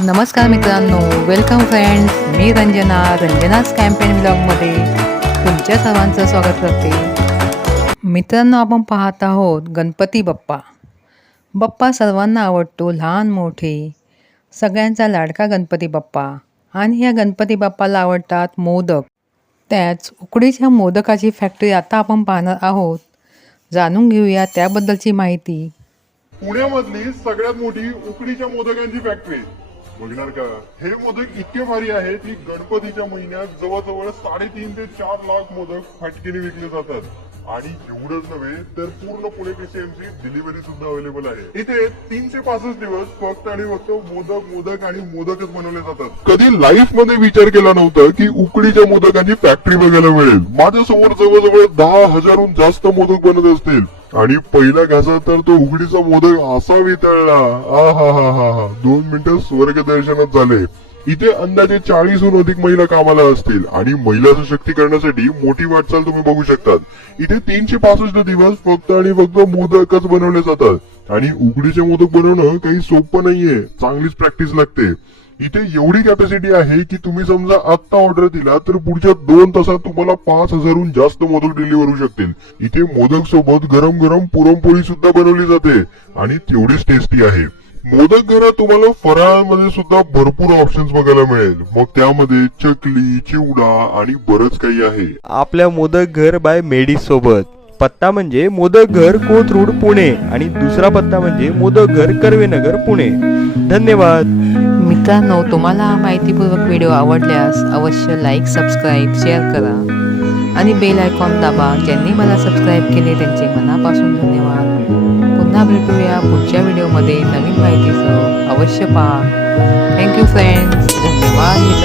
नमस्कार मित्रांनो welcome friends मी रंजना रंजनाच कॅम्पेन ब्लॉगमध्ये तुमच्या सर्वांचं स्वागत करते. मित्रांनो आपण पाहत आहोत गणपती बाप्पा. बाप्पा सर्वांना आवडतो लहान मोठे सगळ्यांचा लाडका गणपती बाप्पा. आणि ह्या गणपती बाप्पाला आवडतात मोदक. त्याच उकडीच्या मोदकाची फॅक्टरी आता आपण पाहणार आहोत. जाणून घेऊया त्याबद्दलची माहिती. पुण्यामधली सगळ्यात मोठी उकडीच्या मोदकांची फॅक्टरी बघणार का? हे मोदक इतके भारी आहेत की गणपतीच्या महिन्यात जवळजवळ साडेतीन ते चार लाख मोदक फाटकीने विकले जातात. आणि एवढंच नव्हे तर पूर्ण पुणे पीसीएमची डिलिव्हरी सुद्धा अवेलेबल आहे. इथे तीनशे पासष्ट दिवस फक्त आणि फक्त मोदक मोदक आणि मोदकच बनवले जातात. कधी लाईफमध्ये विचार केला नव्हता की उकडीच्या मोदकांची फॅक्टरी बघायला मिळेल. माझ्यासमोर जवळजवळ दहा हजारहून जास्त मोदक बनत असतील. आणि पहिला घासा तर तो उघडीचा मोदक असा वितळला. आ हा हा हा हा. दोन मिनिटं स्वर्ग दर्शनात झाले. इथे अंदाजे चाळीसहून अधिक महिला कामाला असतील आणि महिला सशक्तीकरणासाठी मोठी वाटचाल तुम्ही बघू शकतात. इथे तीनशे पासष्ट दिवस फक्त आणि फक्त मोदकच बनवले जातात. आणि उघडीचे मोदक बनवणं काही सोपं नाहीये. चांगलीच प्रॅक्टिस लागते. इथे एवढी कॅपॅसिटी आहे की तुम्ही समजा आत्ता ऑर्डर दिला तर पुढच्या दोन तासात तुम्हाला पाच हजारहून जास्त मोदक डिलिव्हर होऊ शकतील. इथे मोदक सोबत गरम गरम पुरणपोळी सुद्धा बनवली जाते आणि तेवढीच टेस्टी आहे. मोदक घरात तुम्हाला फराळामध्ये सुद्धा भरपूर ऑप्शन्स बघायला मिळेल. मग त्यामध्ये चकली चिवडा आणि बरंच काही आहे. आपल्या मोदक घर बाय मेडी सोबत. पत्ता म्हणजे मोदक घर कोथरूड पुणे आणि दुसरा पत्ता म्हणजे मोदक घर कर्वेनगर पुणे. धन्यवाद. मित्रांनो तुम्हाला हा माहितीपूर्वक व्हिडिओ आवडल्यास अवश्य लाईक सबस्क्राईब शेअर करा आणि बेल आयकॉन दाबा ज्यांनी मला सबस्क्राईब केले त्यांचे मनापासून धन्यवाद. पुन्हा भेटूया पुढच्या व्हिडिओमध्ये नवीन माहितीसह. अवश्य पहा. थँक्यू फ्रेंड्स धन्यवाद